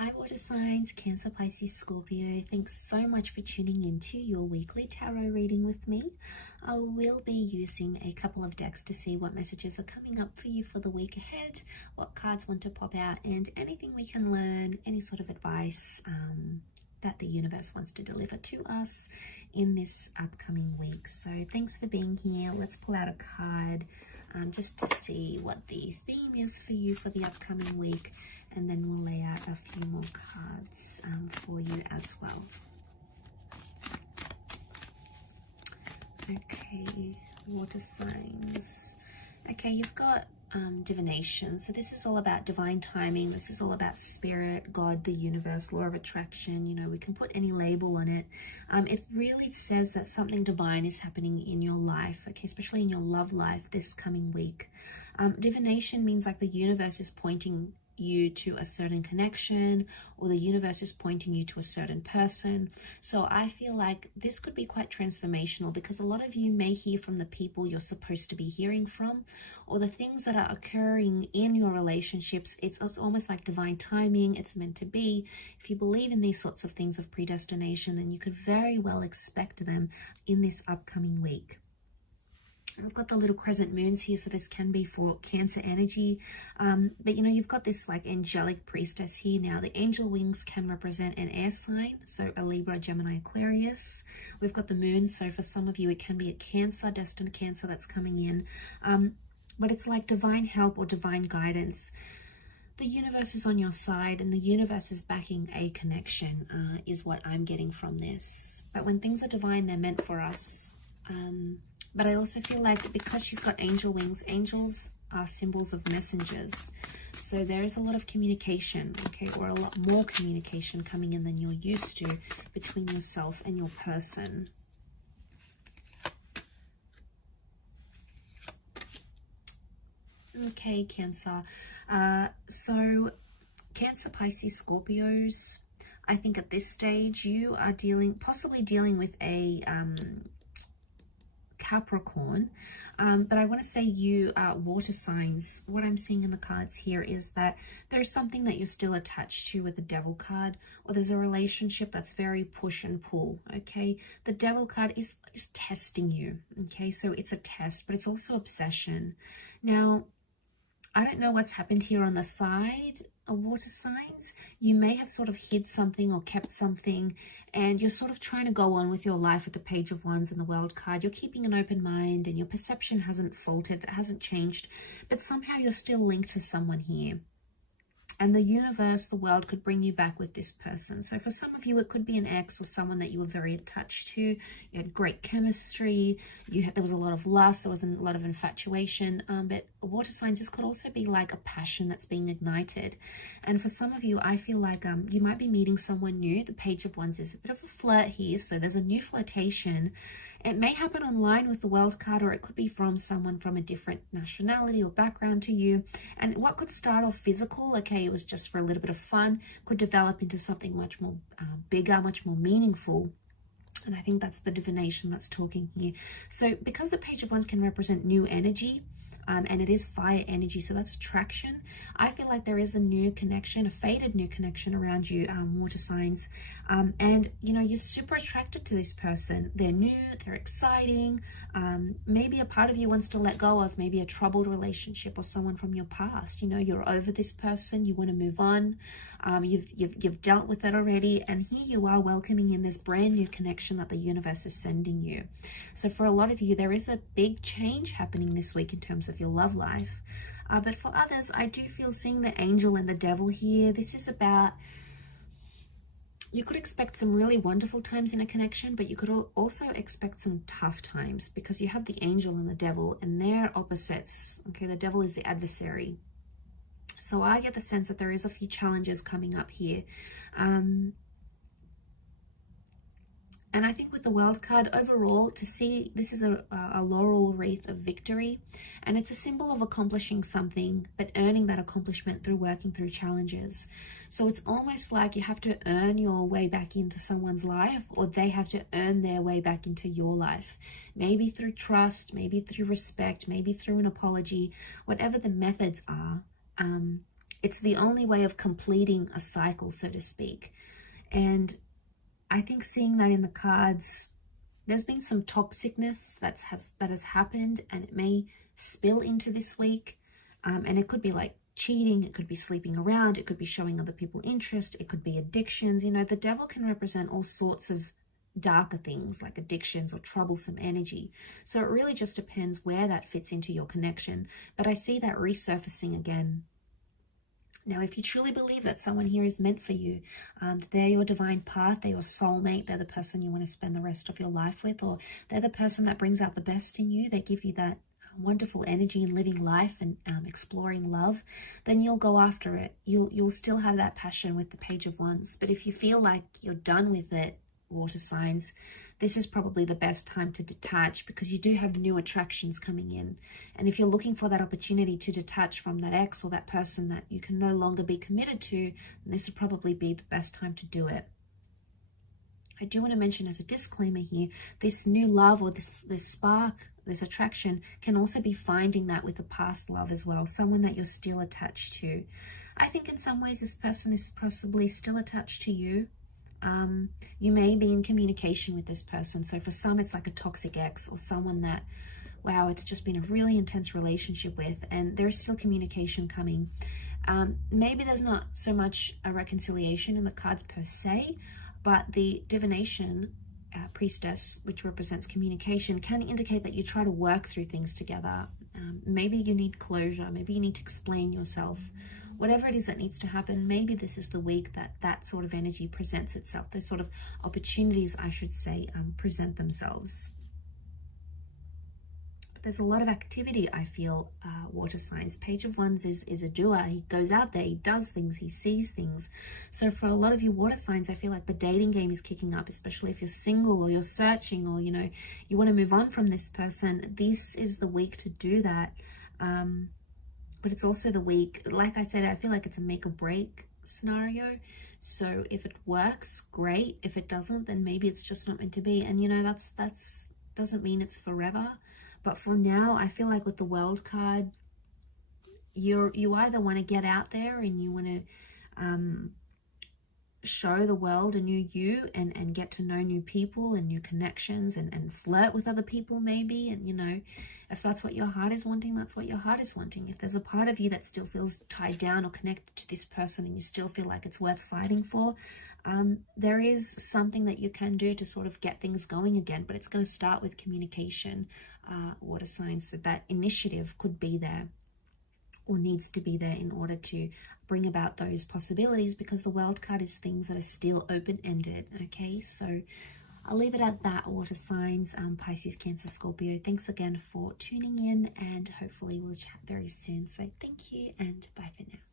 Hi water signs, Cancer, Pisces, Scorpio. Thanks so much for tuning into your weekly tarot reading with me. I will be using a couple of decks to see what messages are coming up for you for the week ahead, what cards want to pop out, and anything we can learn, any sort of advice that the universe wants to deliver to us in this upcoming week. So thanks for being here. Let's pull out a card just to see what the theme is for you for the upcoming week, and then we'll lay out a few more cards for you as well. Okay, water signs. Okay, you've got divination. So this is all about divine timing. This is all about spirit, God, the universe, law of attraction. You know, we can put any label on it. It really says that something divine is happening in your life, okay, especially in your love life this coming week. Divination means like the universe is pointing you to a certain connection, or the universe is pointing you to a certain person. So I feel like this could be quite transformational, because a lot of you may hear from the people you're supposed to be hearing from, or the things that are occurring in your relationships. It's almost like divine timing. It's meant to be. If you believe in these sorts of things of predestination, then you could very well expect them in this upcoming week. I've got the little crescent moons here, so this can be for Cancer energy. But you know, you've got this like angelic priestess here now. The angel wings can represent an air sign, so a Libra, Gemini, Aquarius. We've got the moon, so for some of you it can be a Cancer, destined Cancer that's coming in. But it's like divine help or divine guidance. The universe is on your side, and the universe is backing a connection, is what I'm getting from this. But when things are divine, they're meant for us. But I also feel like because she's got angel wings, angels are symbols of messengers. So there is a lot of communication, okay, or a lot more communication coming in than you're used to between yourself and your person. Okay, Cancer. So Cancer, Pisces, Scorpios, I think at this stage you are possibly dealing with a Capricorn, but I want to say you are water signs. What I'm seeing in the cards here is that there's something that you're still attached to with the Devil card, or there's a relationship that's very push and pull, okay? The Devil card is testing you, okay? So it's a test, but it's also obsession. Now, I don't know what's happened here on the side of water signs. You may have sort of hid something or kept something, and you're sort of trying to go on with your life with the Page of Wands and the World card. You're keeping an open mind, and your perception hasn't faltered, it hasn't changed, but somehow you're still linked to someone here. And the universe, the world, could bring you back with this person. So for some of you, it could be an ex or someone that you were very attached to. You had great chemistry. There was a lot of lust. There was a lot of infatuation. But water signs, this could also be like a passion that's being ignited. And for some of you, I feel like you might be meeting someone new. The Page of Wands is a bit of a flirt here. So there's a new flirtation. It may happen online with the World card, or it could be from someone from a different nationality or background to you. And what could start off physical, okay, it was just for a little bit of fun, could develop into something much more bigger, much more meaningful. And I think that's the divination that's talking here. So because the Page of Wands can represent new energy, and it is fire energy, so that's attraction, I feel like there is a new connection, a faded new connection around you, water signs. And you know, you're super attracted to this person. They're new, they're exciting. Maybe a part of you wants to let go of maybe a troubled relationship or someone from your past. You know, you're over this person, you want to move on. You've dealt with it already, and here you are welcoming in this brand new connection that the universe is sending you. So for a lot of you, there is a big change happening this week in terms of your love life. But for others, I do feel seeing the angel and the devil here. This is about, you could expect some really wonderful times in a connection, but you could also expect some tough times, because you have the angel and the devil, and they're opposites. Okay, the devil is the adversary. So I get the sense that there is a few challenges coming up here. And I think with the World card, overall, to see this is a laurel wreath of victory, and it's a symbol of accomplishing something, but earning that accomplishment through working through challenges. So it's almost like you have to earn your way back into someone's life, or they have to earn their way back into your life. Maybe through trust, maybe through respect, maybe through an apology, whatever the methods are. It's the only way of completing a cycle, so to speak. And I think seeing that in the cards, there's been some toxicness that has happened, and it may spill into this week. And it could be like cheating, it could be sleeping around, it could be showing other people interest, it could be addictions. You know, the devil can represent all sorts of darker things like addictions or troublesome energy. So it really just depends where that fits into your connection. But I see that resurfacing again. Now, if you truly believe that someone here is meant for you, that they're your divine path, they're your soulmate, they're the person you want to spend the rest of your life with, or they're the person that brings out the best in you, they give you that wonderful energy in living life and exploring love, then you'll go after it. You'll still have that passion with the Page of Wands. But if you feel like you're done with it, water signs, this is probably the best time to detach, because you do have new attractions coming in. And if you're looking for that opportunity to detach from that ex or that person that you can no longer be committed to, then this would probably be the best time to do it. I do want to mention as a disclaimer here, this new love or this spark, this attraction can also be finding that with a past love as well, someone that you're still attached to. I think in some ways this person is possibly still attached to you. You may be in communication with this person. So for some, it's like a toxic ex or someone that, wow, it's just been a really intense relationship with, and there is still communication coming. Maybe there's not so much a reconciliation in the cards per se, but the divination priestess, which represents communication, can indicate that you try to work through things together. Maybe you need closure. Maybe you need to explain yourself. Whatever it is that needs to happen, maybe this is the week that that sort of energy presents itself. Those sort of opportunities, I should say, present themselves. But there's a lot of activity, I feel, water signs. Page of Wands is a doer. He goes out there, he does things, he sees things. So for a lot of you water signs, I feel like the dating game is kicking up, especially if you're single or you're searching, or, you know, you want to move on from this person. This is the week to do that. But it's also the week, like I said, I feel like it's a make or break scenario. So if it works, great. If it doesn't, then maybe it's just not meant to be. And, you know, that's doesn't mean it's forever. But for now, I feel like with the World card, you either want to get out there and you want to show the world a new you and get to know new people and new connections and flirt with other people maybe. And, you know, if that's what your heart is wanting, that's what your heart is wanting. If there's a part of you that still feels tied down or connected to this person and you still feel like it's worth fighting for, there is something that you can do to sort of get things going again. But it's going to start with communication, water signs. So that initiative could be there, or needs to be there, in order to bring about those possibilities, because the World card is things that are still open-ended. Okay, so I'll leave it at that, water signs, Pisces, Cancer, Scorpio. Thanks again for tuning in, and hopefully we'll chat very soon. So thank you, and bye for now.